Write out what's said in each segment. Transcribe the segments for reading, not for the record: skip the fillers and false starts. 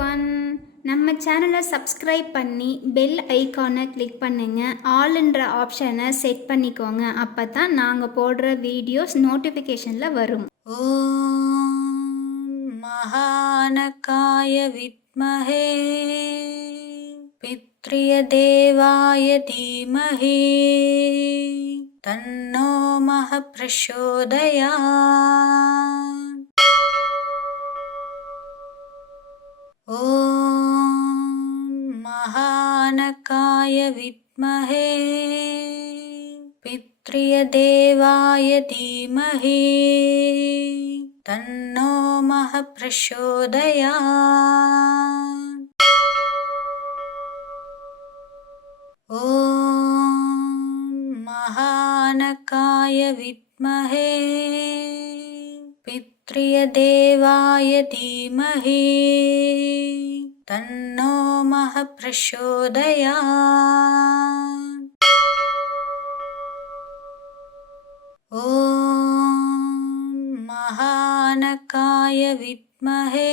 Everyone. நம்ம சேனலை subscribe பண்ணி பெல் ஐக்கானை கிளிக் பண்ணுங்க. ஆல்ன்ற ஆப்ஷனை செட் பண்ணிக்கோங்க. அப்போ தான் நாங்கள் போடுற வீடியோஸ் நோட்டிஃபிகேஷனில் வரும். ஓம் மகானகாய வித்மஹே பித்ரிய தேவாய தீமஹி தன்னோ மஹ பிரசோதயாத். ஓம் மகானகாய வித்மஹே பித்ரிய தேவாய தீமஹி தன்னோ மஹ பிரசோதயாத். ஓம் மகானகாய வித்மஹே பித்ரிய தேவாய தீமஹி தன்னோ மஹ பிரசோதயாத். ஓம் மகானகாய வித்மஹே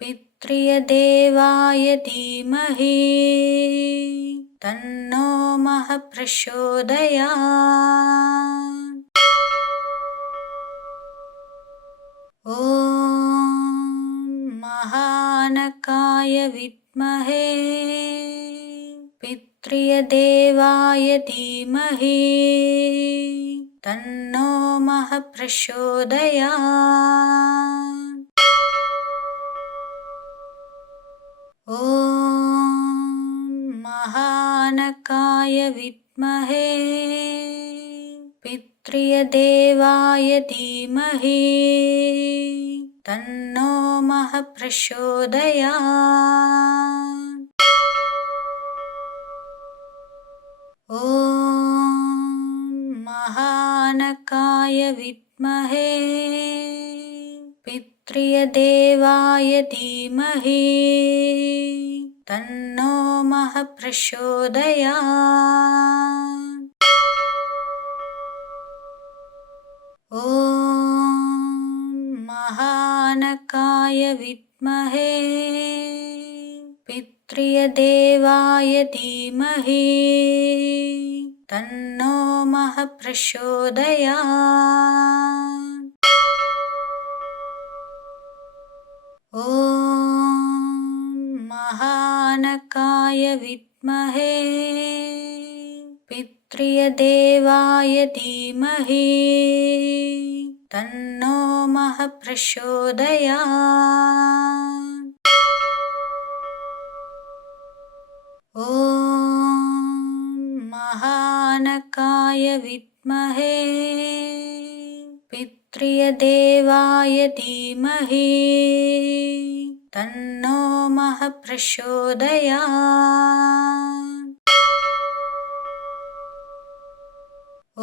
பித்ரிய தேவாய தீமஹி தன்னோ மஹ பிரசோதயாத். ஓம் மகானகாய வித்மஹே பித்ரிய தேவாய தீமஹி தன்னோ மஹ பிரசோதயாத். ஓம் மகானகாய வித்மஹே பித்ரிய தேவாய தீமஹி தன்னோ மஹ பிரசோதயாத். ஓம் மகானகாய வித்மஹே பித்ரிய தேவாய தீமஹி தன்னோ மஹ பிரசோதயாத். ஓம் மகானகாய வித்மஹே பித்ரிய தேவாய தீமஹி தன்னோ மஹ பிரசோதயாத். ஓம் மகானகாய வித்மஹே பித்ரிய தேவாய தீமஹி தன்னோ மஹ பிரசோதயாத். ஓம் மகானகாய வித்மஹே பித்ரிய தேவாய தீமஹி தன்னோ மஹ பிரசோதயாத்.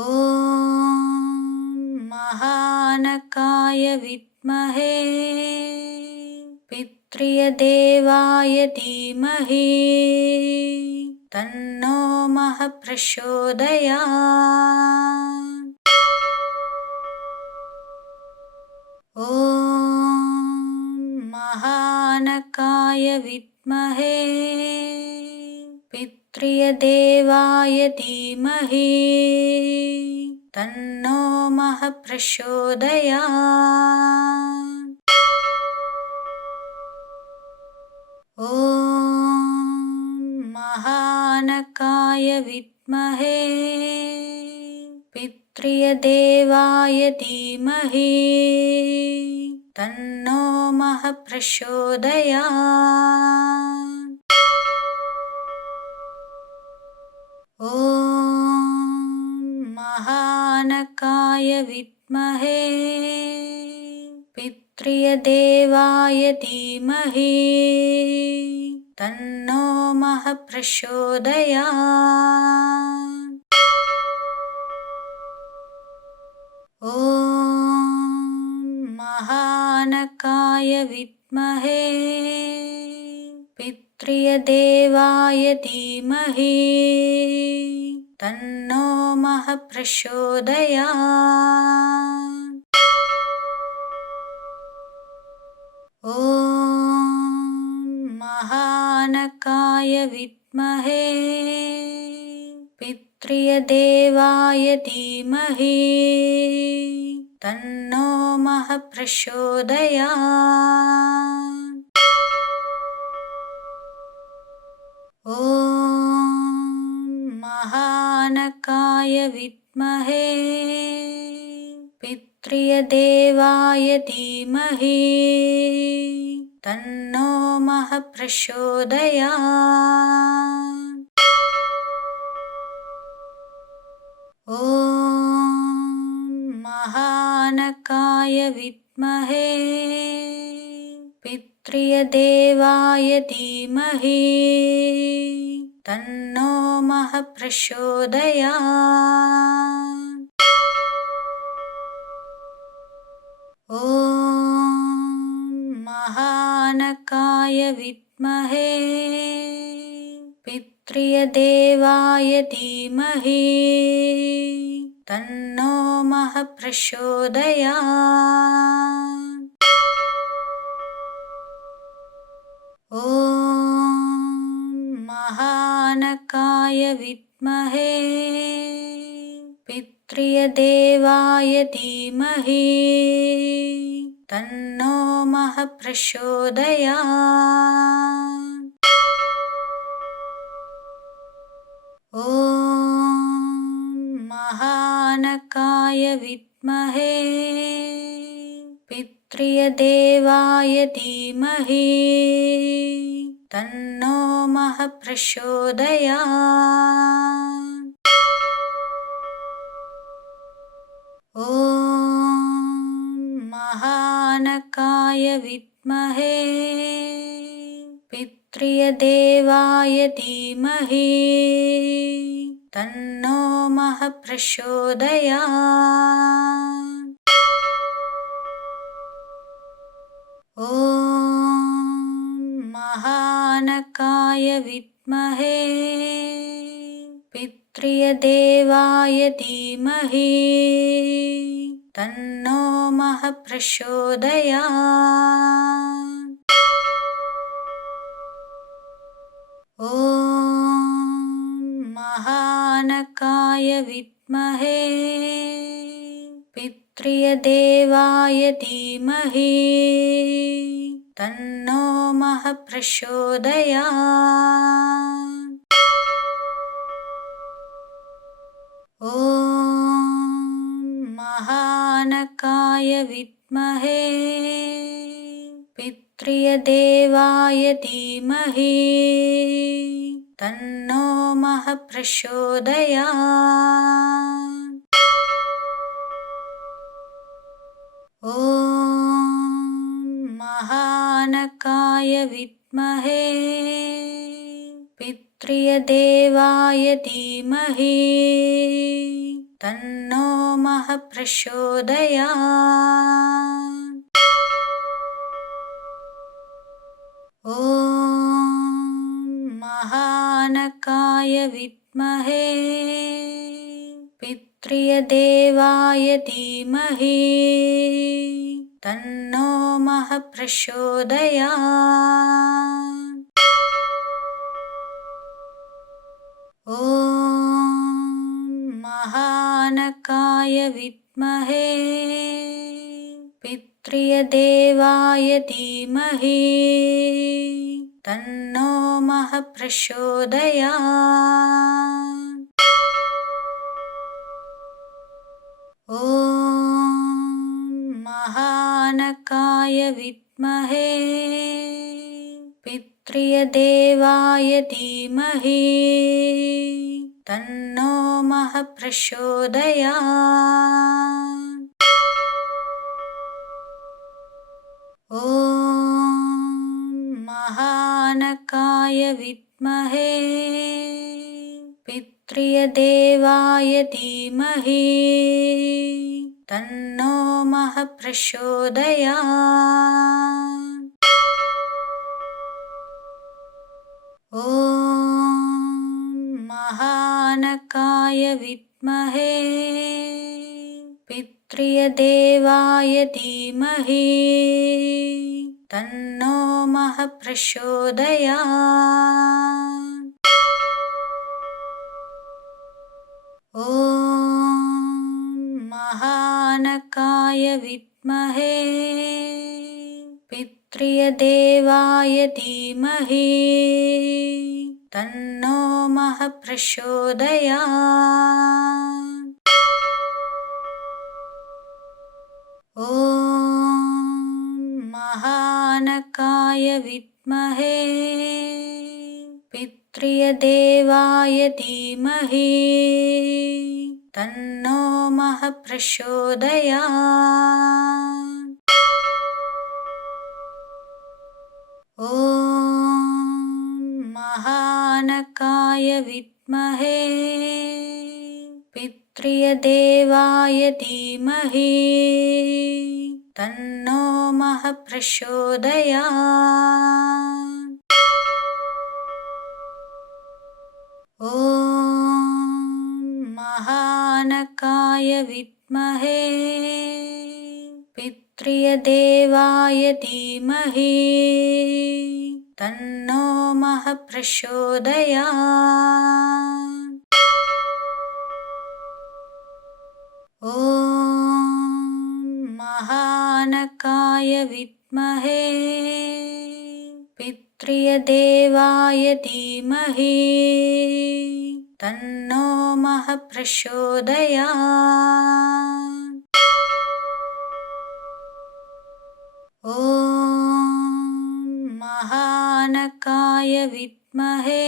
ஓம் மகானகாய வித்மஹே பித்ரிய தேவாய தீமஹி தன்னோ மஹ பிரசோதயாத். ஓம் மகானகாய வித்மஹே பித்ரிய தேவாய தீமஹி தன்னோ மஹ பிரசோதயாத். ஓம் மகானகாய வித்மஹே பித்ரிய தேவாய தீமஹி தன்னோ மஹ பிரசோதயாத். ஓம் மகானகாய வித்மஹே பித்ரிய தேவாய தீமஹி தன்னோ மஹ பிரசோதயாத். ஓம் மகானகாய வித்மஹே பித்ரிய தேவாய தீமஹி தன்னோ மஹ பிரசோதயாத். ஓம் महानकाय विद्महे पितृदेवाय धीमहि तन्नो महः प्रचोदयात्। ॐ महानकाय विद्महे पितृदेवाय धीमहि तन्नो महः प्रचोदयात्। ॐ महानकाय विद्महे पितृदेवाय धीमहि तन्नो महः प्रचोदयात्। ॐ महानकाय विद्महे पितृदेवाय धीमहि तन्नो महः प्रचोदयात्। ॐ महानकाय विद्महे पितृदेवाय धीमहि तन्नो महः प्रचोदयात्। ॐ महानकाय विद्महे पितृदेवाय धीमहि तन्नो महः प्रचोदयात्। ॐ महानकाय विद्महे पितृदेवाय धीमहि तन्नो महः प्रचोदयात्। ॐ महानकाय विद्महे पितृदेवाय धीमहि तन्नो महः प्रचोदयात्। ॐ महानकाय विद्महे पितृदेवाय धीमहि तन्नो महः प्रचोदयात्। ॐ महानकाय विद्महे पितृदेवाय धीमहि तन्नो महः प्रचोदयात्। ॐ महानकाय विद्महे पितृदेवाय धीमहि तन्नो महः प्रचोदयात्। ॐ महानकाय विद्महे पितृदेवाय धीमहि तन्नो महः प्रचोदयात्। ॐ महानकाय विद्महे पितृदेवाय धीमहि तन्नो महः प्रचोदयात्। ॐ महानकाय विद्महे पितृदेवाय धीमहि तन्नो महः प्रचोदयात्। ॐ महानकाय विद्महे पितृदेवाय धीमहि तन्नो महः प्रचोदयात्। ॐ महानकाय विद्महे पितृदेवाय धीमहि तन्नो महः प्रचोदयात्। ॐ महानकाय विद्महे पितृदेवाय धीमहि तन्नो महः प्रचोदयात्। ॐ महानकाय विद्महे पितृदेवाय धीमहि तन्नो महः प्रचोदयात्। ॐ महानकाय विद्महे पितृदेवाय धीमहि तन्नो महः प्रचोदयात्। ॐ महानकाय विद्महे पितृदेवाय धीमहि तन्नो महः प्रचोदयात्। ॐ महानकाय विद्महे पितृदेवाय धीमहि तन्नो महः प्रचोदयात्। ॐ महानकाय विद्महे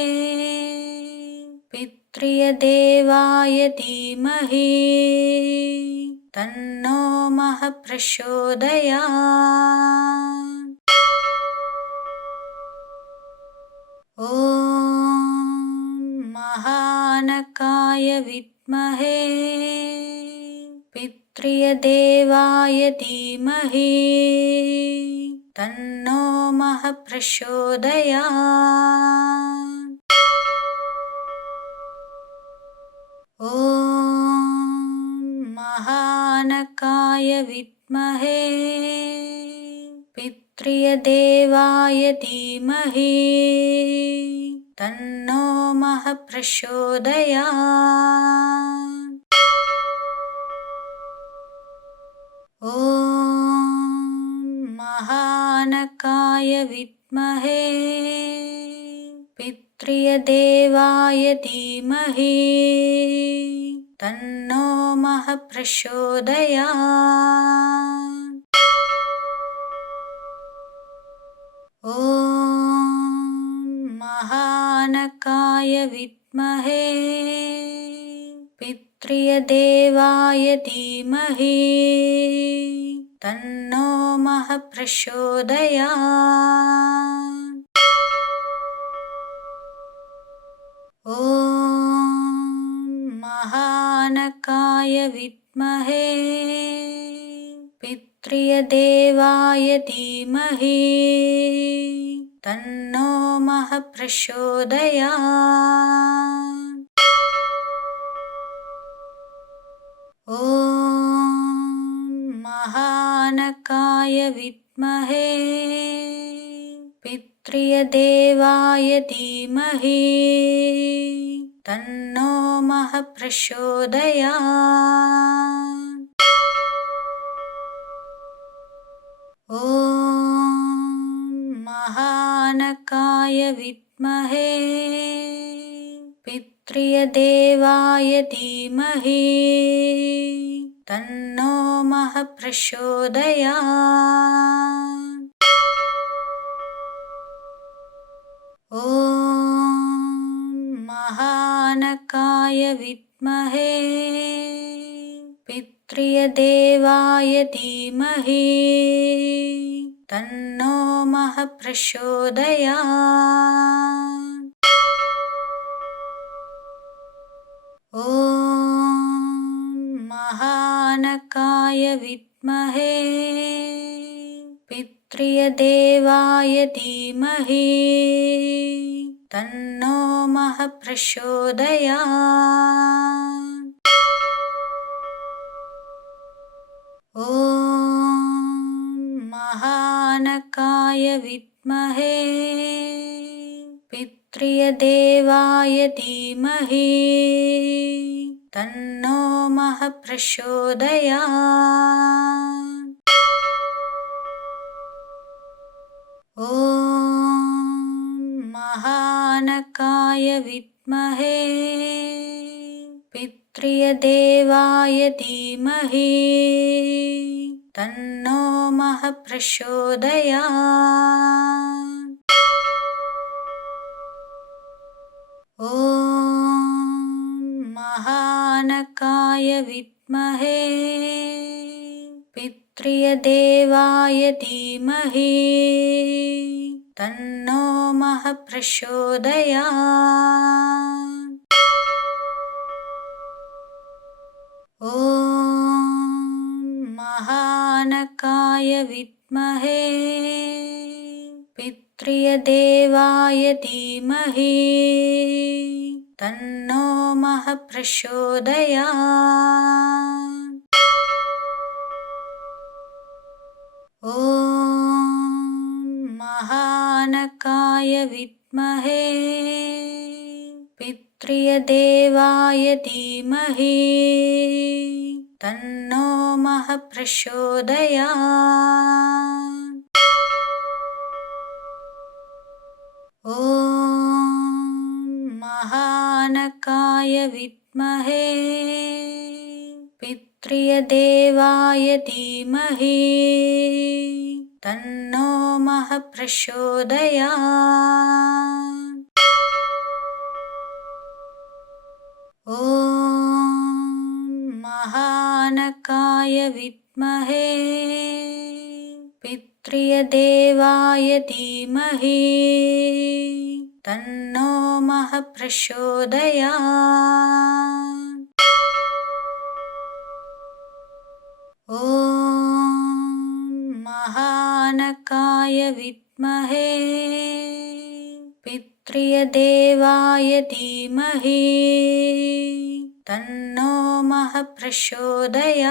पितृदेवाय धीमहि तन्नो महः प्रचोदयात्। ॐ महानकाय विद्महे पितृदेवाय धीमहि तन्नो महः प्रचोदयात्। ॐ महानकाय विद्महे पितृदेवाय धीमहि तन्नो महः प्रचोदयात्। ॐ महानकाय विद्महे पितृदेवाय धीमहि तन्नो महः प्रचोदयात्। ॐ महानकाय विद्महे पितृदेवाय धीमहि तन्नो महः प्रचोदयात्। ॐ महानकाय विद्महे पितृदेवाय धीमहि तन्नो महः प्रचोदयात्। ॐ महानकाय विद्महे पितृदेवाय धीमहि तन्नो महः प्रचोदयात्। ॐ महानकाय विद्महे पितृदेवाय धीमहि तन्नो महः प्रचोदयात्। ॐ महानकाय विद्महे पितृदेवाय धीमहि तन्नो महः प्रचोदयात्। ॐ महानकाय विद्महे पितृदेवाय धीमहि तन्नो महः प्रचोदयात्। ॐ महानकाय महानकाय विद्महे पितृदेवाय धीमहि तन्नो महः प्रचोदयात्। ॐ महानकाय विद्महे पितृदेवाय धीमहि तन्नो महः प्रचोदयात्। ॐ महानकाय विद्महे पितृदेवाय धीमहि तन्नो महः प्रचोदयात्। ॐ महानकाय विद्महे पितृदेवाय धीमहि तन्नो महः प्रचोदयात्। ॐ महानकाय विद्महे पितृदेवाय धीमहि तन्नो महः प्रचोदयात्। ॐ महानकाय विद्महे पितृदेवाय धीमहि तन्नो महः प्रचोदयात्। ॐ महानकाय विद्महे पितृदेवाय धीमहि तन्नो महः प्रचोदयात्। ॐ महानकाय विद्महे पितृदेवाय धीमहि तन्नो महः प्रचोदयात्।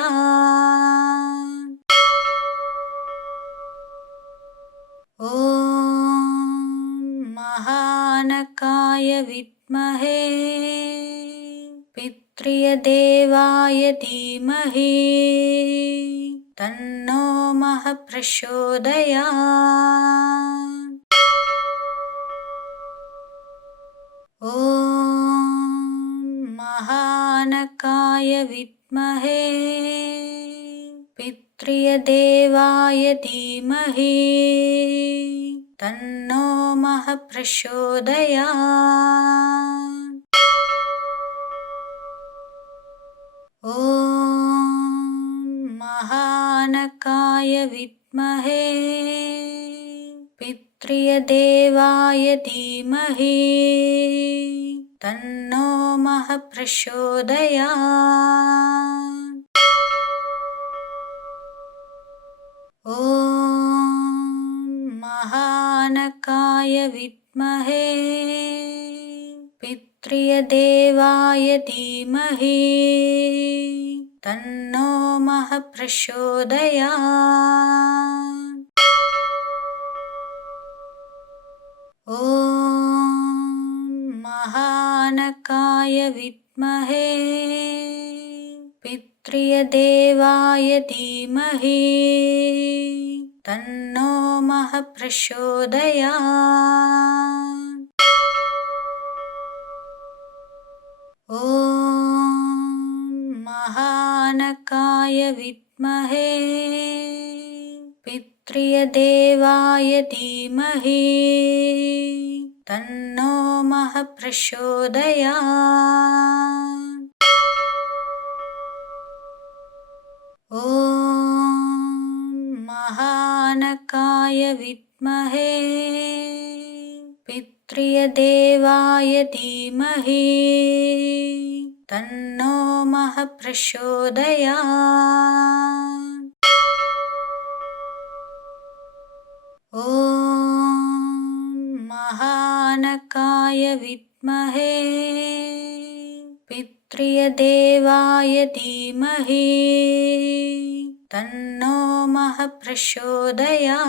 ॐ महानकाय विद्महे पितृदेवाय धीमहि तन्नो महः प्रचोदयात्। ॐ महानकाय विद्महे पितृदेवाय धीमहि तन्नो महः प्रचोदयात्। ॐ महानकाय विद्महे पितृदेवाय धीमहि तन्नो महः प्रचोदयात्। ॐ महानकाय विद्महे पितृदेवाय धीमहि तन्नो महः प्रचोदयात्। ॐ महानकाय विद्महे पितृदेवाय धीमहि तन्नो महः प्रचोदयात्। ॐ महानकाय विद्महे पितृदेवाय धीमहि तन्नो महः प्रचोदयात्। ॐ महानकाय विद्महे पितृदेवाय धीमहि तन्नो महः प्रचोदयात्। ॐ महानकाय विद्महे पितृदेवाय धीमहि तन्नो महः प्रचोदयात्।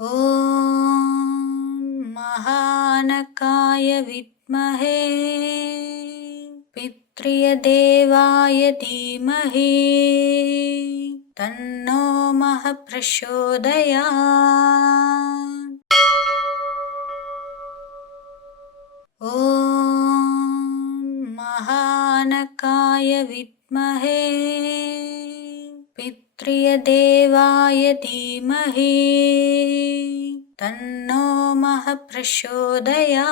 ॐ महानकाय विद्महे पितृदेवाय धीमहि तन्नो महः प्रचोदयात्। ॐ महानकाय विद्महे पितृदेवाय धीमहि तन्नो महः प्रचोदयात्।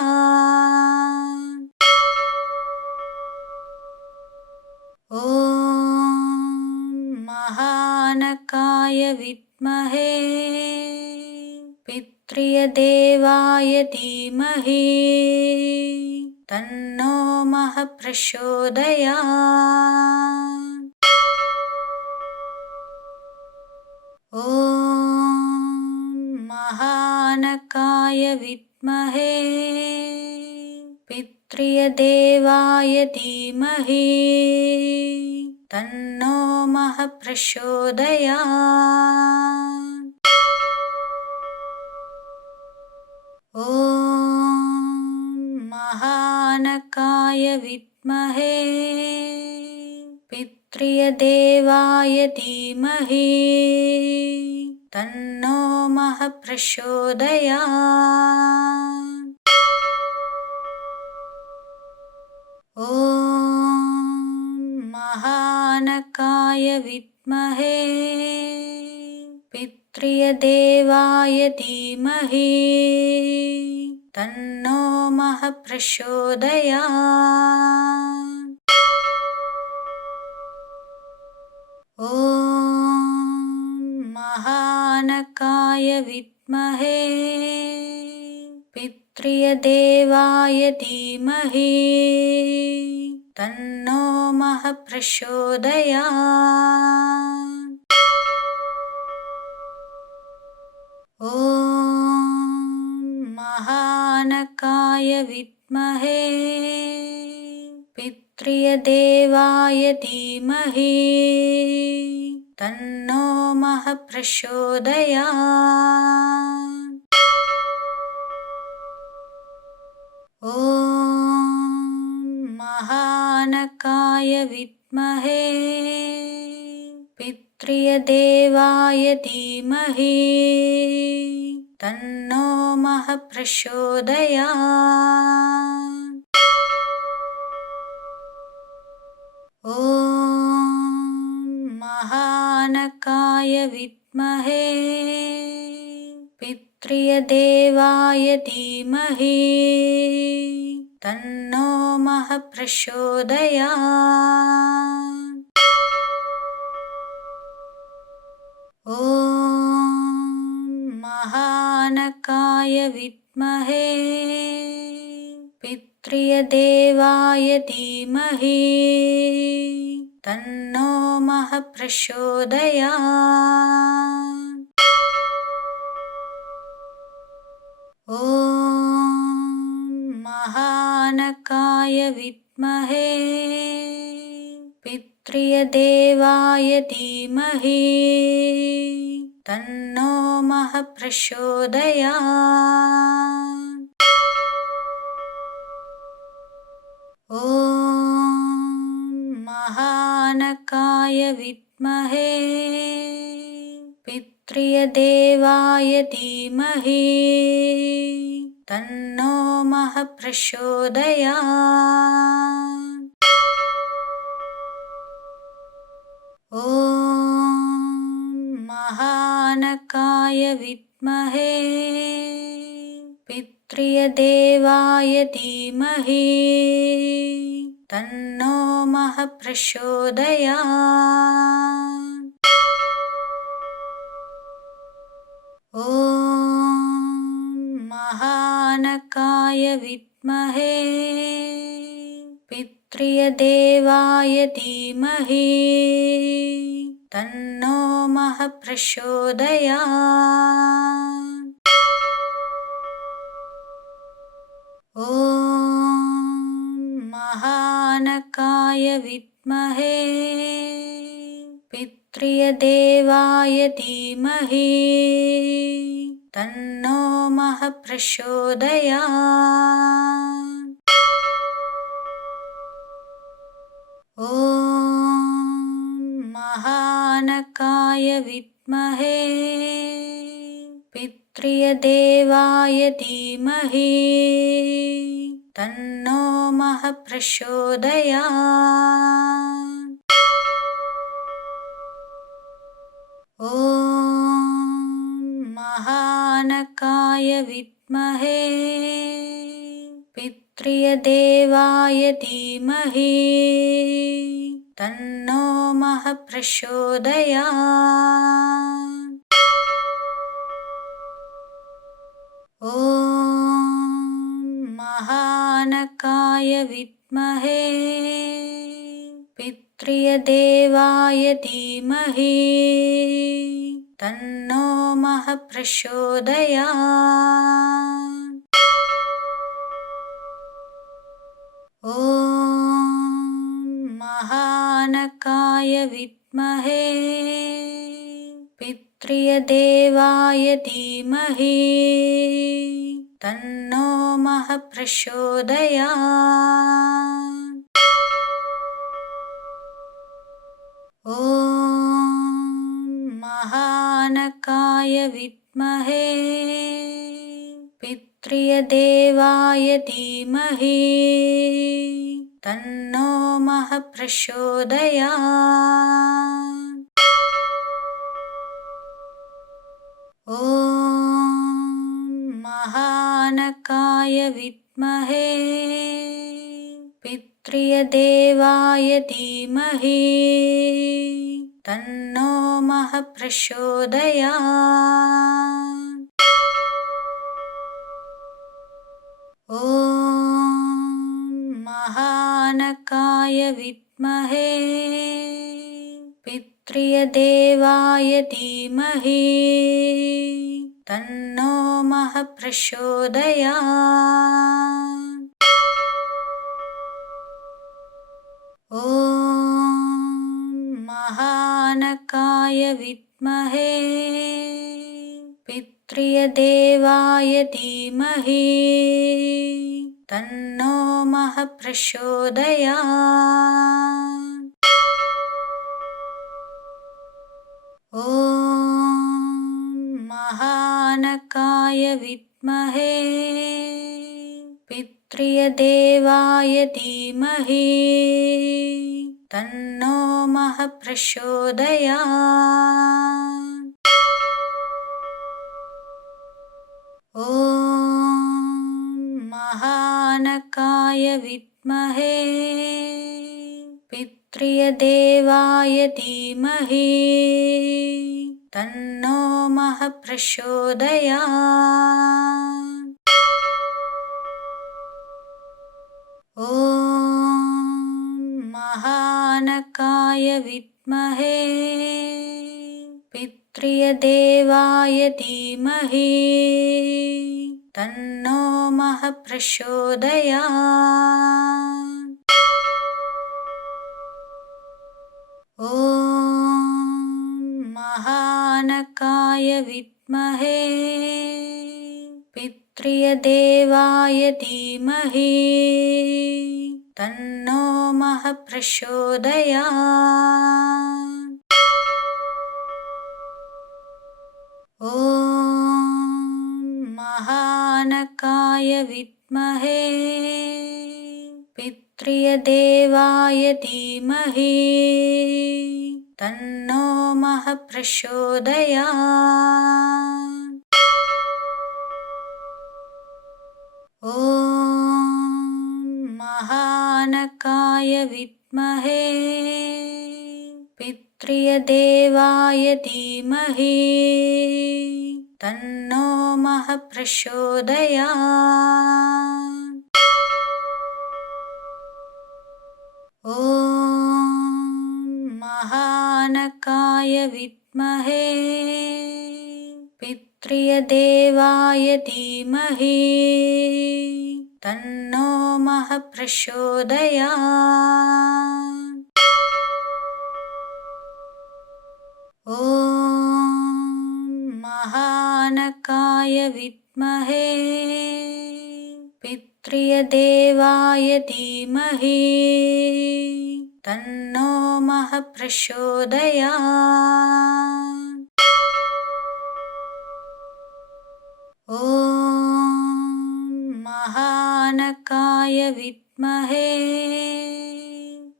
ॐ महानकाय विद्महे पितृदेवाय धीमहि तन्नो महः प्रचोदयात्। ॐ महानकाय विद्महे पितृदेवाय धीमहि तन्नो महः प्रचोदयात्। ॐ महानकाय विद्महे पितृदेवाय धीमहि तन्नो महः प्रचोदयात्। ॐ महानकाय विद्महे पितृदेवाय धीमहि तन्नो महः प्रचोदयात्। ॐ महानकाय विद्महे पितृदेवाय धीमहि तन्नो महः प्रचोदयात्। ॐ महानकाय विद्महे पितृदेवाय धीमहि तन्नो महः प्रचोदयात्। ॐ महानकाय विद्महे पितृदेवाय धीमहि तन्नो महः प्रचोदयात्। ॐ महानकाय विद्महे पितृदेवाय धीमहि तन्नो महः प्रचोदयात्। ॐ महानकाय विद्महे पितृदेवाय धीमहि तन्नो महः प्रचोदयात्। ॐ महानकाय विद्महे पितृदेवाय धीमहि तन्नो महः प्रचोदयात्। ॐ महानकाय विद्महे पितृदेवाय धीमहि तन्नो महः प्रचोदयात्। ॐ महानकाय विद्महे पितृदेवाय धीमहि तन्नो महः प्रचोदयात्। ॐ महानकाय विद्महे पितृदेवाय धीमहि तन्नो महः प्रचोदयात्। ॐ महानकाय विद्महे पितृदेवाय धीमहि तन्नो महः प्रचोदयात्। ॐ महानकाय विद्महे पितृदेवाय धीमहि तन्नो महः प्रचोदयात्। ॐ महानकाय विद्महे पितृदेवाय धीमहि तन्नो महः प्रचोदयात्। ॐ महानकाय विद्महे पितृदेवाय धीमहि तन्नो महः प्रचोदयात्। ॐ महानकाय विद्महे पितृदेवाय धीमहि तन्नो महः प्रचोदयात्। ॐ महानकाय विद्महे पितृदेवाय धीमहि तन्नो महः प्रचोदयात्। ॐ महानकाय विद्महे पितृदेवाय धीमहि तन्नो महः प्रचोदयात्। ॐ महानकाय विद्महे पितृदेवाय धीमहि तन्नो महः प्रचोदयात्। ॐ महानकाय विद्महे पितृदेवाय धीमहि तन्नो महः प्रचोदयात्। ॐ महानकाय विद्महे पितृदेवाय धीमहि तन्नो महः प्रचोदयात्। ॐ महानकाय विद्महे पितृदेवाय धीमहि तन्नो महः प्रचोदयात्। ॐ महानकाय विद्महे पितृदेवाय धीमहि तन्नो महः प्रचोदयात्। ॐ महानकाय विद्महे पितृदेवाय धीमहि तन्नो महः प्रचोदयात्। ॐ महानकाय विद्महे पितृदेवाय धीमहि तन्नो महः प्रचोदयात्। ॐ महानकाय विद्महे पितृदेवाय धीमहि तन्नो महः प्रचोदयात्। ॐ महानकाय विद्महे पितृदेवाय धीमहि तन्नो प्रचोदयात्। ॐ महानकाय विद्महे पितृदेवाय धीमहि तन्नो प्रचोदयात्। ॐ महानकाय विद्महे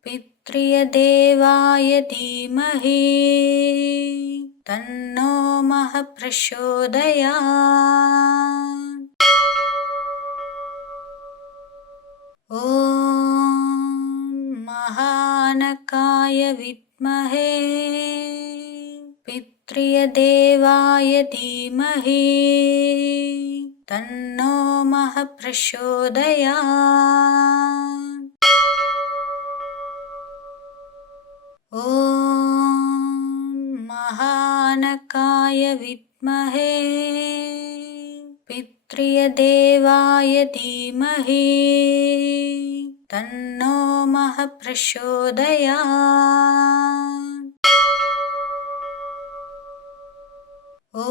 पितृदेवाय धीमहि तन्नो प्रचोदयात्। ॐ महानकाय विद्महे पितृदेवाय धीमहि तन्नो प्रचोदयात्। ॐ महानकाय विद्महे पितृदेवाय धीमहि तन्नो प्रचोदयात्। ॐ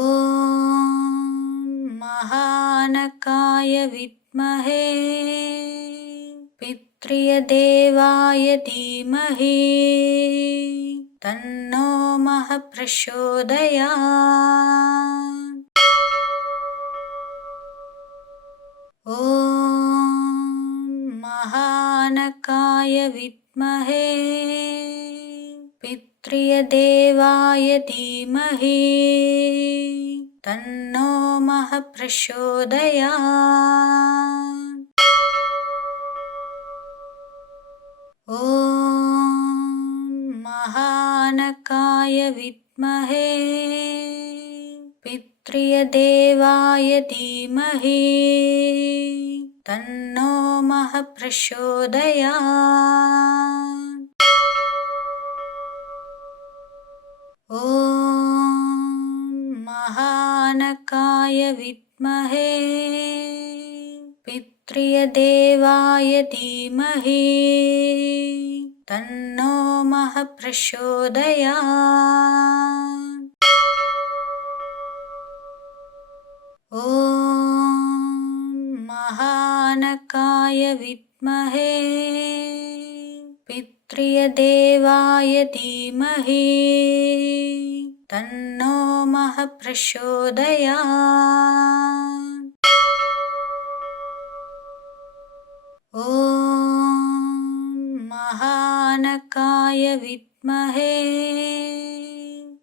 महानकाय विद्महे पितृदेवाय धीमहि तन्नो प्रचोदयात्। ॐ महानकाय विद्महे पितृदेवाय धीमहि तन्नो प्रचोदयात्। ॐ महानकाय विद्महे पितृदेवाय धीमहि तन्नो प्रचोदयात्। ॐ महानकाय विद्महे पितृदेवाय धीमहि तन्नो प्रचोदयात्। ॐ महानकाय विद्महे पितृदेवाय धीमहि तन्नो प्रचोदयात्। ॐ महानकाय विद्महे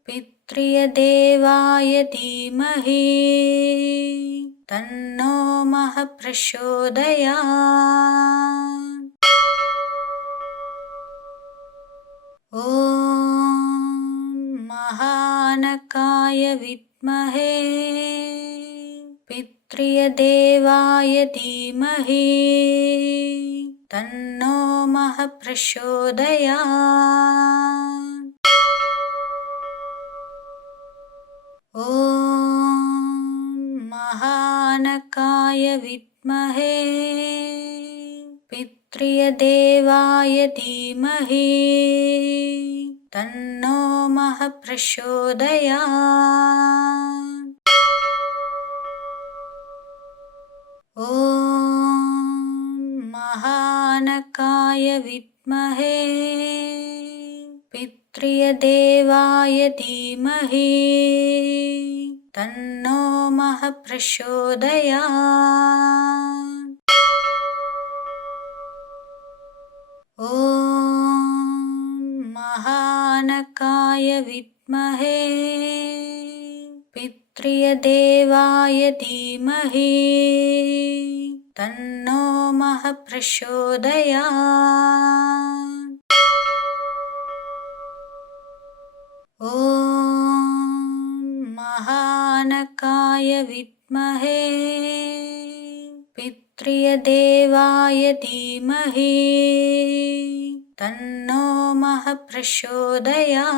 पितृदेवाय धीमहि तन्नो प्रचोदयात्। ॐ महानकाय विद्महे पितृदेवाय धीमहि तन्नो प्रचोदयात्। ॐ महानकाय विद्महे पितृदेवाय धीमहि तन्नो प्रचोदयात्। ॐ महानकाय विद्महे पितृदेवाय धीमहि तन्नो प्रचोदयात्। ॐ महानकाय विद्महे पितृदेवाय धीमहि तन्नो प्रचोदयात्। ॐ महानकाय विद्महे पितृदेवाय धीमहि तन्नो प्रचोदयात्।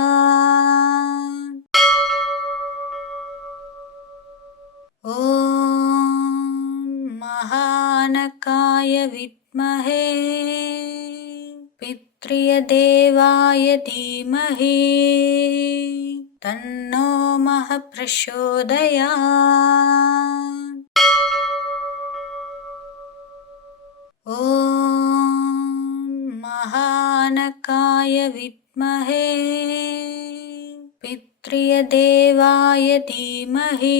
ॐ महानकाय विद्महे विद्महे पितृदेवाय धीमहि तन्नो महः प्रचोदयात्। ॐ महानकाय विद्महे पितृदेवाय धीमहि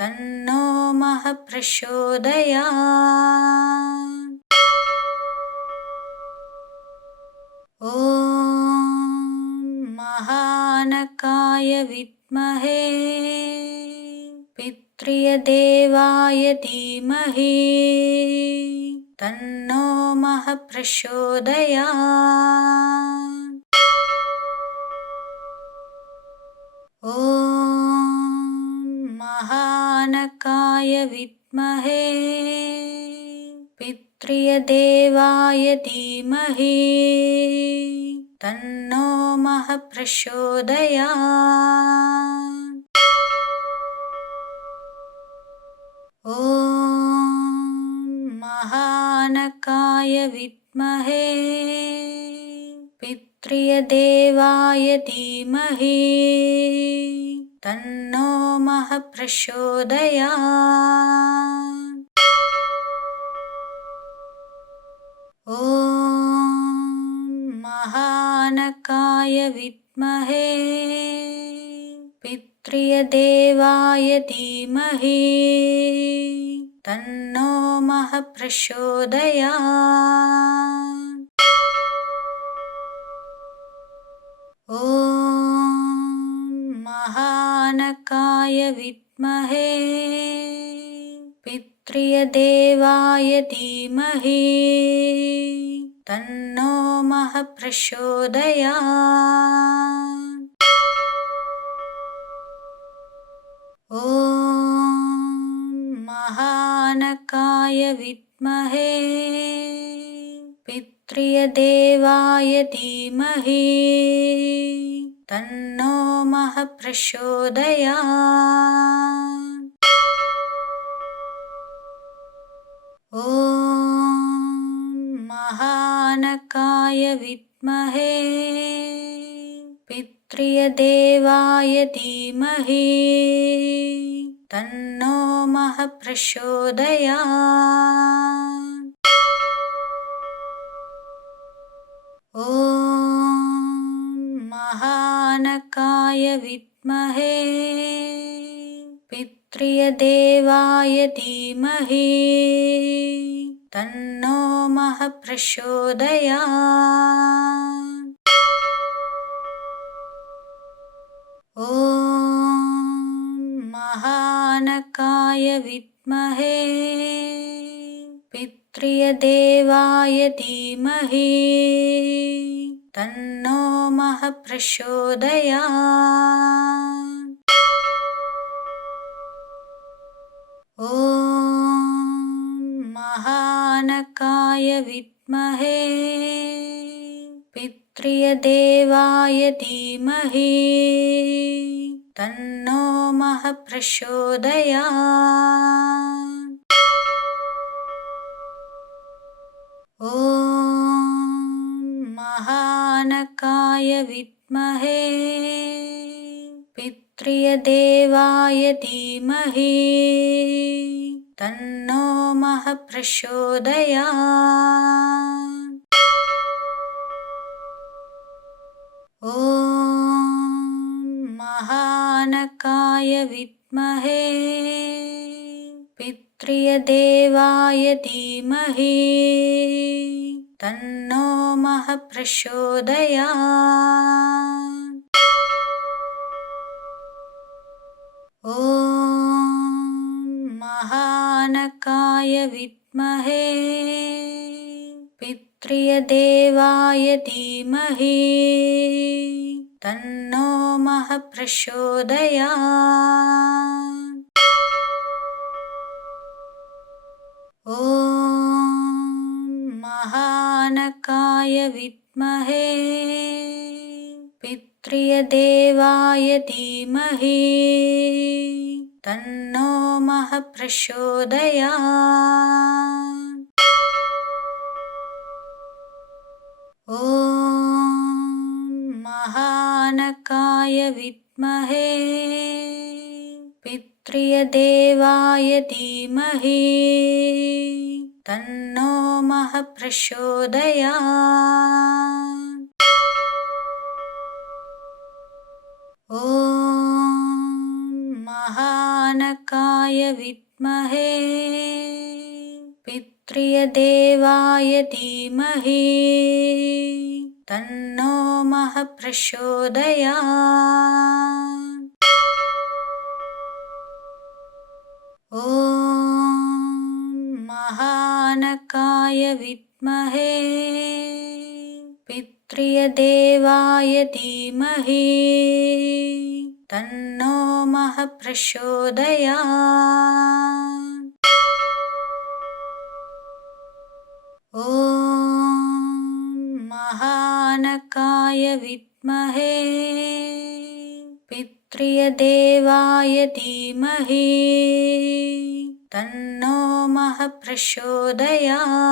तन्नो महः प्रचोदयात्। ॐ महानकाय विद्महे पितृदेवाय धीमहि तन्नो महः प्रचोदयात्। ॐ महानकाय विद्महे पितृदेवाय धीमहि तन्नो महः प्रचोदयात्। ॐ महानकाय विद्महे पितृदेवाय धीमहि तन्नो महः प्रचोदयात्। ॐ महानकाय विद्महे पितृदेवाय धीमहि तन्नो महः प्रचोदयात्। ॐ महानकाय विद्महे पितृदेवाय धीमहि तन्नो महः प्रचोदयात्। ॐ महानकाय विद्महे पितृदेवाय धीमहि तन्नो महः प्रचोदयात्। ॐ महानकाय विद्महे पितृदेवाय धीमहि तन्नो महः प्रचोदयात्। ॐ महानकाय विद्महे पितृदेवाय धीमहि तन्नो महः प्रचोदयात्। ॐ महानकाय विद्महे पितृदेवाय धीमहि तन्नो महः प्रचोदयात्। ॐ महानकाय विद्महे पितृदेवाय धीमहि तन्नो महः प्रचोदयात्। ॐ महानकाय विद्महे पितृदेवाय धीमहि तन्नो महः प्रचोदयात्। ॐ महानकाय विद्महे पितृदेवाय धीमहि तन्नो महः प्रचोदयात्। ॐ महानकाय विद्महे पितृदेवाय धीमहि तन्नो महः प्रचोदयात्। ॐ महानकाय विद्महे पितृदेवाय धीमहि तन्नो महः प्रचोदयात्। महानकाय विद्महे पितृदेवाय धीमहि तन्नो मः प्रचोदयात्। महानकाय विद्महे पितृदेवाय धीमहि तन्नो मः प्रचोदयात्। महानकाय विद्महे पितृदेवाय धीमहि तन्नो मः प्रचोदयात्। महानकाय विद्महे पितृदेवाय धीमहि तन्नो मः प्रचोदयात्।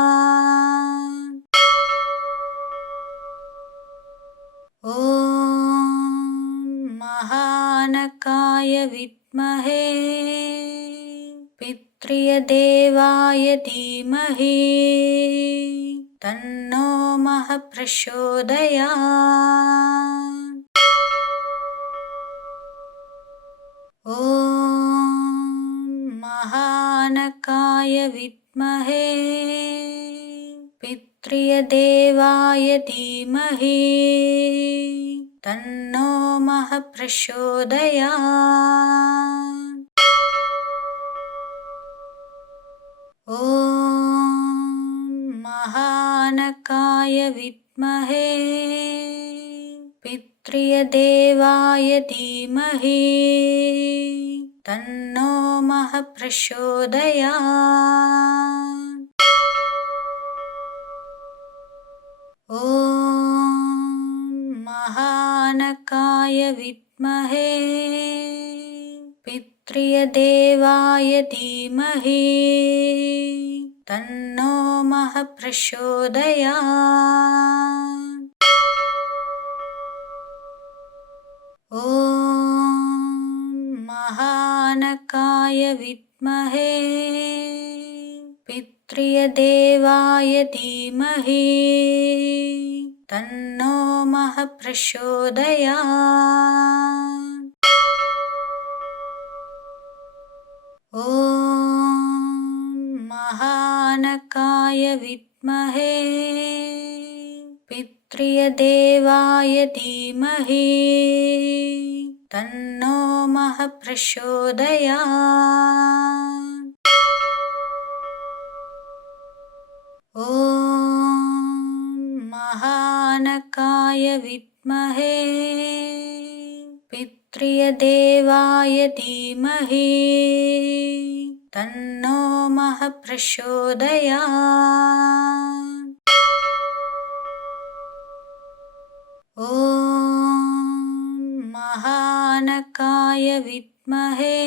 महानकाय विद्महे पितृदेवाय धीमहि तन्नो मः प्रचोदयात्। महानकाय विद्महे पितृदेवाय धीमहि तन्नो मः प्रचोदयात्। महानकाय विद्महे पितृदेवाय धीमहि तन्नो मः प्रचोदयात्। महानकाय विद्महे पितृदेवाय धीमहि तन्नो मः प्रचोदयात्। महानकाय विद्महे पितृदेवाय धीमहि तन्नो मः प्रचोदयात्। महानकाय विद्महे पितृदेवाय धीमहि तन्नो मः प्रचोदयात्। महानकाय विद्महे पितृदेवाय धीमहि तन्नो मः प्रचोदयात्। महानकाय विद्महे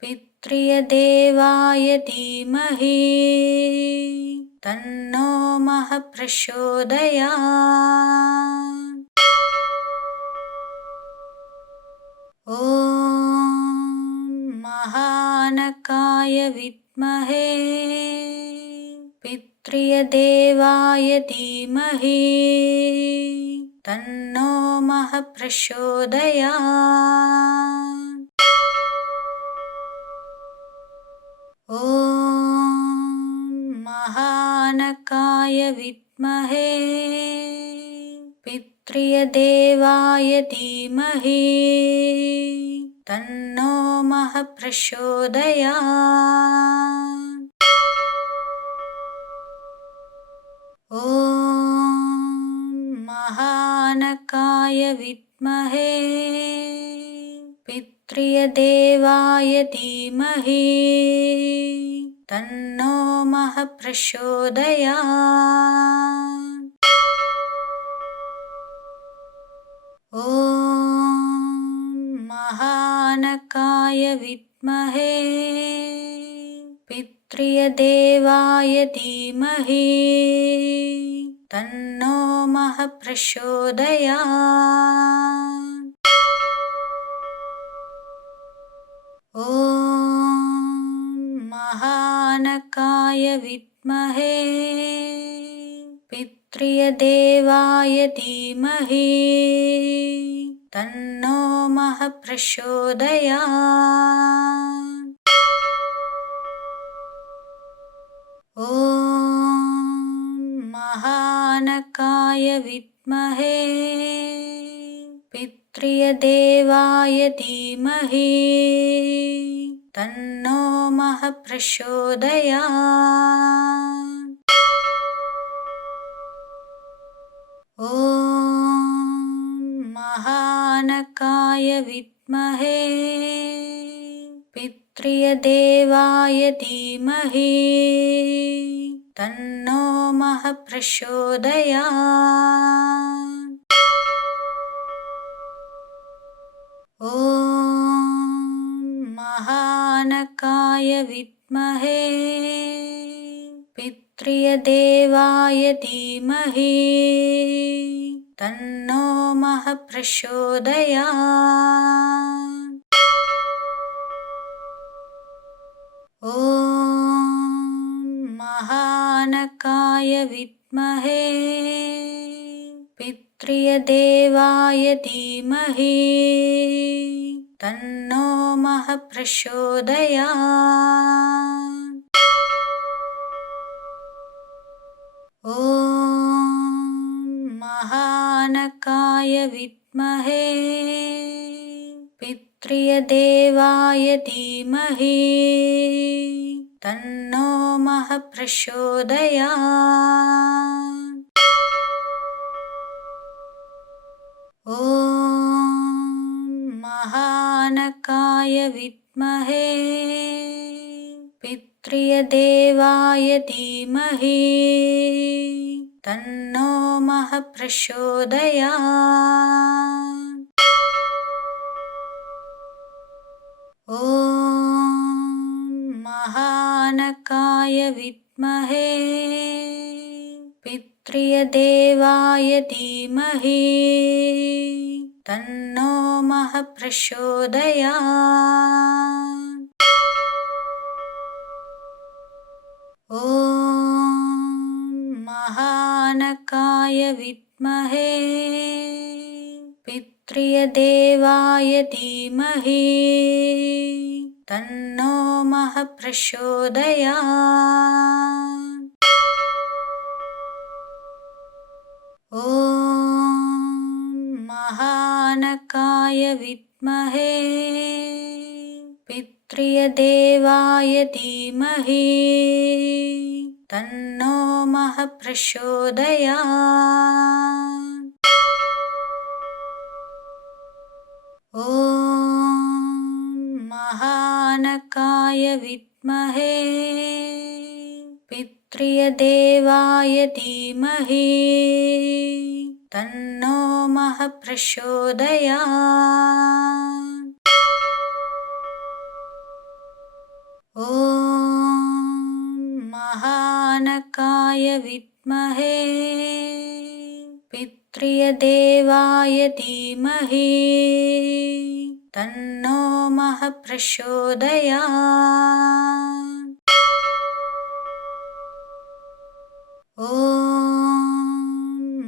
पितृदेवाय धीमहि तन्नो मः प्रचोदयात्। महानकाय विद्महे पितृदेवाय धीमहि तन्नो मः प्रचोदयात्। महानकाय विद्महे पितृदेवाय धीमहि तन्नो मः प्रचोदयात्। महानकाय विद्महे पितृदेवाय धीमहि तन्नो मः प्रचोदयात्। महानकाय विद्महे पितृदेवाय धीमहि तन्नो महः प्रचोदयात्। ॐ महानकाय विद्महे पितृदेवाय धीमहि तन्नो महः प्रचोदयात्। ॐ महानकाय विद्महे पितृदेवाय धीमहि तन्नो महः प्रचोदयात्। ॐ महानकाय विद्महे पितृदेवाय धीमहि तन्नो महः प्रचोदयात्। ॐ महानकाय विद्महे पितृदेवाय धीमहि तन्नो महः प्रचोदयात्। ॐ महानकाय विद्महे पितृदेवाय धीमहि तन्नो महः प्रचोदयात्। ॐ महानकाय विद्महे पितृदेवाय धीमहि तन्नो महः प्रचोदयात्। ॐ महानकाय विद्महे पितृदेवाय धीमहि तन्नो महः प्रचोदयात्। ॐ महानकाय विद्महे पितृदेवाय धीमहि तन्नो महः प्रचोदयात्। ॐ महानकाय विद्महे पितृदेवाय धीमहि तन्नो महः प्रचोदयात्। ॐ महानकाय विद्महे पितृदेवाय धीमहि तन्नो महः प्रचोदयात्। ॐ महानकाय विद्महे पितृदेवाय धीमहि तन्नो महः प्रचोदयात्। ॐ महानकाय विद्महे पितृदेवाय धीमहि तन्नो महः प्रचोदयात्। ॐ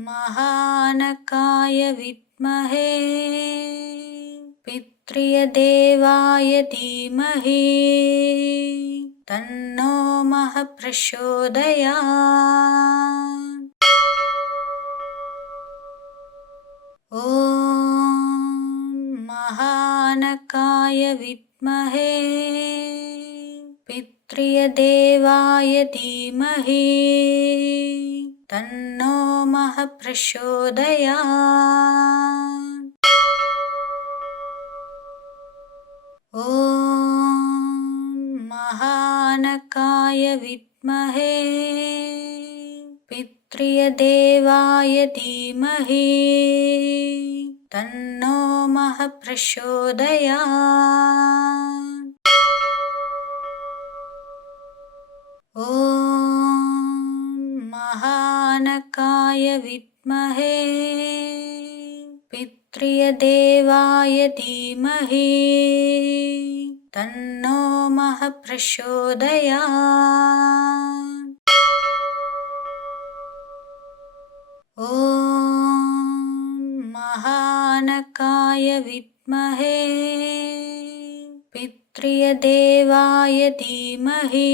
महानकाय विद्महे पितृदेवाय धीमहि तन्नो महः प्रचोदयात्। ॐ महानकाय विद्महे पितृदेवाय धीमहि तन्नो महः प्रचोदयात्। ॐ महानकाय विद्महे पितृदेवाय धीमहि तन्नो महः प्रचोदयात्। ॐ ॐ महानकाय विद्महे पितृदेवाय धीमहि तन्नो महः प्रचोदयात्। ॐ महानकाय विद्महे पितृदेवाय धीमहि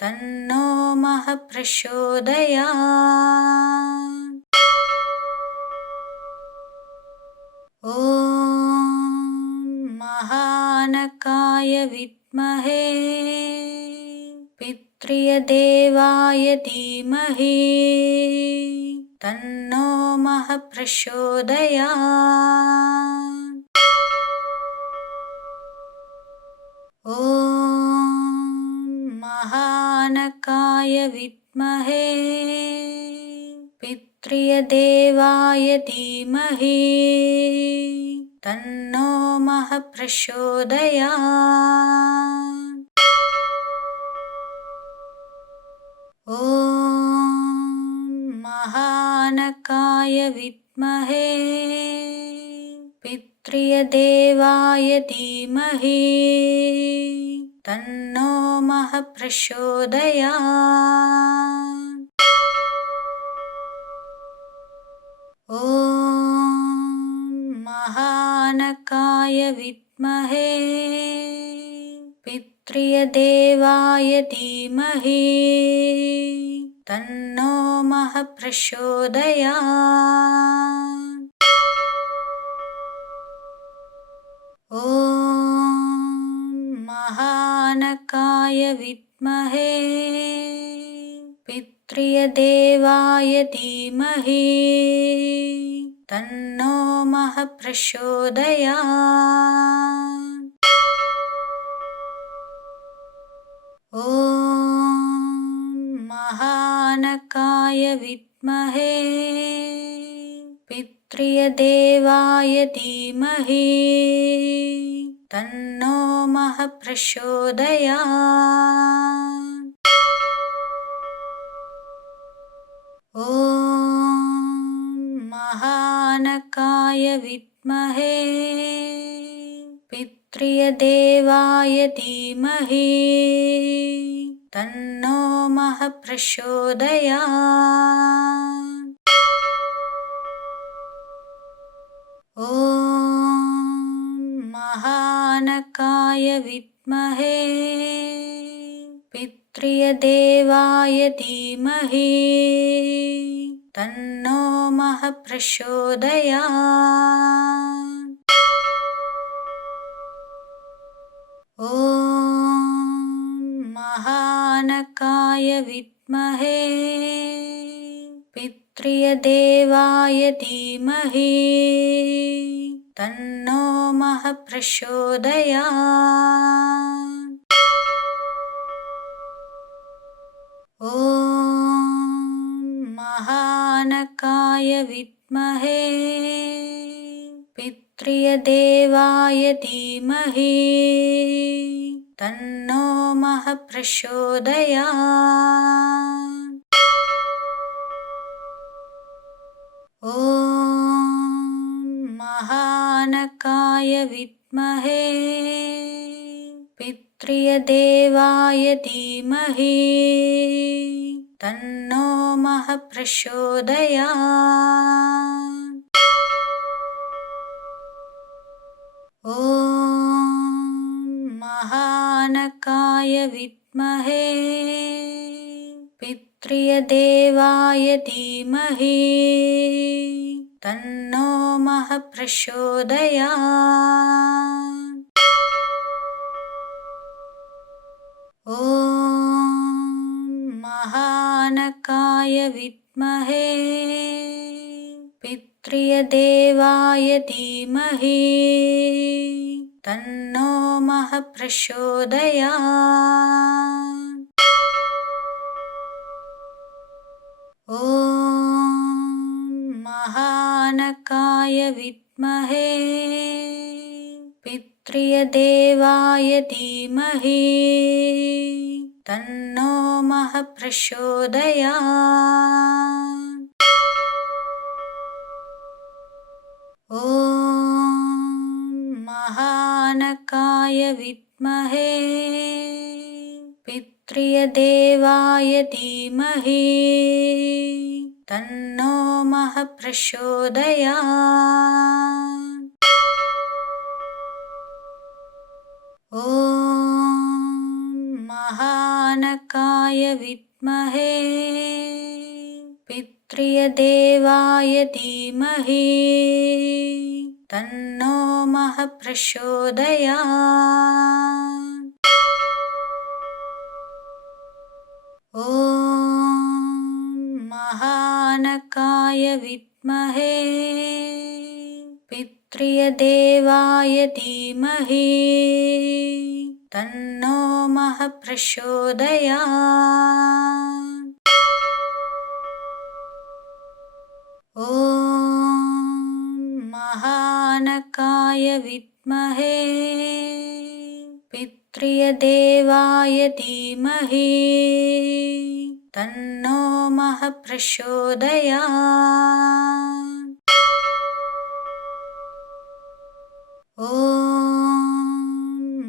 तन्नो महः प्रचोदयात्। ॐ महानकाय विद्महे पितृदेवाय धीमहि तन्नो महः प्रचोदयात्। ॐ महानकाय विद्महे पितृदेवाय धीमहि तन्नो महः प्रचोदयात्। ॐ महानकाय विद्महे पितृदेवाय धीमहि तन्नो महः प्रचोदयात्। ॐ महानकाय विद्महे पितृदेवाय धीमहि तन्नो महः प्रचोदयात्। ॐ महानकाय विद्महे पितृदेवाय धीमहि तन्नो महः प्रचोदयात्। ॐ महानकाय विद्महे पितृदेवाय धीमहि तन्नो महः प्रचोदयात्। ॐ महानकाय विद्महे पितृदेवाय धीमहि तन्नो महः प्रचोदयात्। ॐ महानकाय विद्महे पितृदेवाय धीमहि तन्नो महः प्रचोदयात्। ॐ महानकाय विद्महे पितृदेवाय धीमहि तन्नो महः प्रचोदयात्। ॐ महानकाय विद्महे पितृदेवाय धीमहि तन्नो महः प्रचोदयात्। ॐ महानकाय विद्महे पितृदेवाय धीमहि तन्नो महः प्रचोदयात्। ॐ महानकाय विद्महे पितृदेवाय धीमहि तन्नो महः प्रचोदयात्। ॐ महानकाय विद्महे पितृदेवाय धीमहि तन्नो महः प्रचोदयात्। ॐ महानकाय विद्महे पितृदेवाय धीमहि तन्नो महः प्रचोदयात्। ॐ महानकाय विद्महे पितृदेवाय धीमहि तन्नो महः प्रचोदयात्। ॐ महानकाय विद्महे पितृदेवाय धीमहि तन्नो महः प्रचोदयात्। ॐ महानकाय विद्महे पितृदेवाय धीमहि तन्नो महः प्रचोदयात्। ॐ महानकाय विद्महे पितृदेवाय धीमहि तन्नो महः प्रचोदयात्। ॐ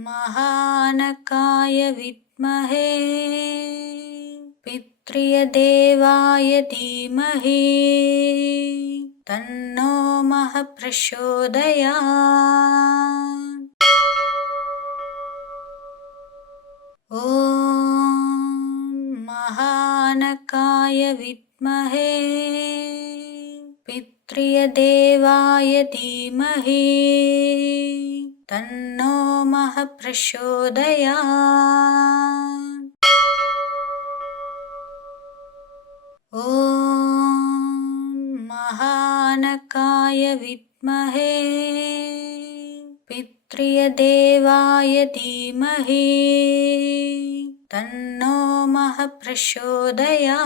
महानकाय विद्महे पितृदेवाय धीमहि तन्नो महः प्रचोदयात्। ॐ महानकाय विद्महे पितृदेवाय धीमहि तन्नो महः प्रचोदयात्। ॐ महानकाय विद्महे पितृदेवाय धीमहि तन्नो महः प्रचोदयात्।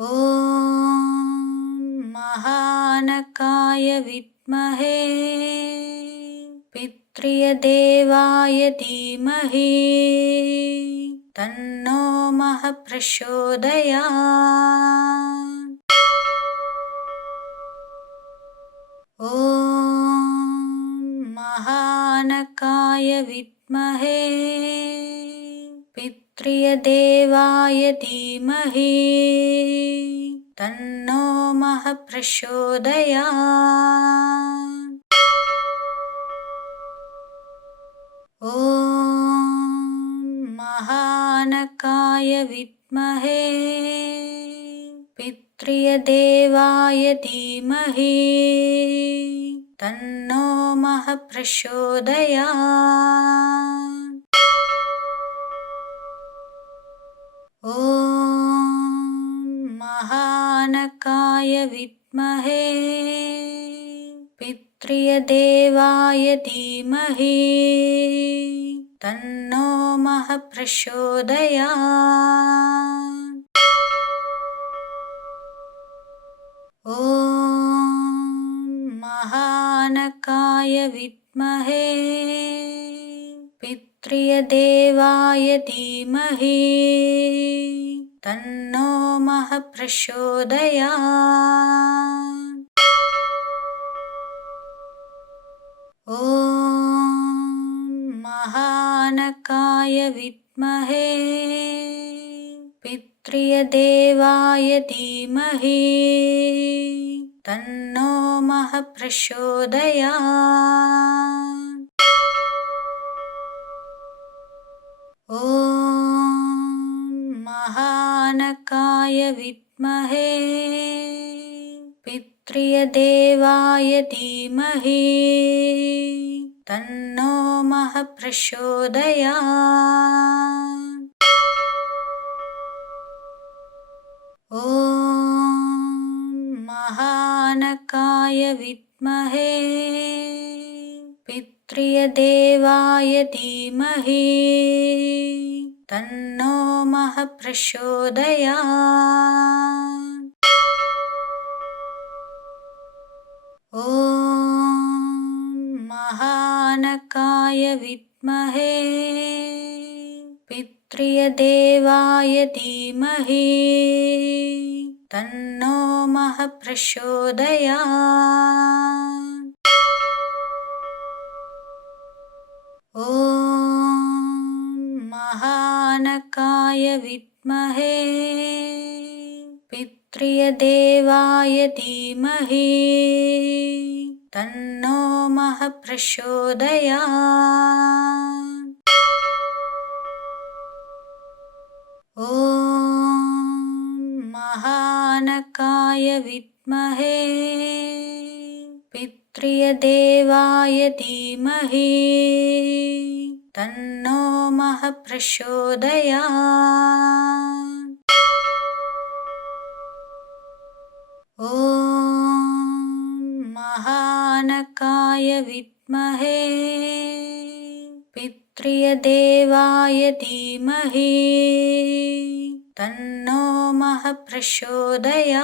ॐ महानकाय विद्महे पितृदेवाय धीमहि तन्नो महः प्रचोदयात्। ॐ महानकाय विद्महे पितृदेवाय धीमहि तन्नो महः प्रचोदयात्। ॐ महानकाय विद्महे पितृदेवाय धीमहि तन्नो महः प्रचोदयात्। ॐ महानकाय विद्महे पितृदेवाय धीमहि तन्नो महः प्रचोदयात्। ॐ महानकाय विद्महे पितृदेवाय धीमहि तन्नो महः प्रचोदयात्। ॐ महानकाय विद्महे पितृदेवाय धीमहि तन्नो महः प्रचोदयात्। ॐ महानकाय विद्महे पितृदेवाय धीमहि तन्नो महः प्रचोदयात्। ॐ महानकाय विद्महे पितृदेवाय धीमहि तन्नो महः प्रचोदयात्। ॐ महानकाय महानकाय विद्महे पितृदेवाय धीमहि तन्नो मः प्रचोदयात्। ॐ महानकाय विद्महे पितृदेवाय धीमहि तन्नो मः प्रचोदयात्। ॐ महानकाय विद्महे पितृदेवाय धीमहि तन्नो मः प्रचोदयात्। ॐ महानकाय विद्महे पितृदेवाय धीमहि तन्नो मः प्रचोदयात्।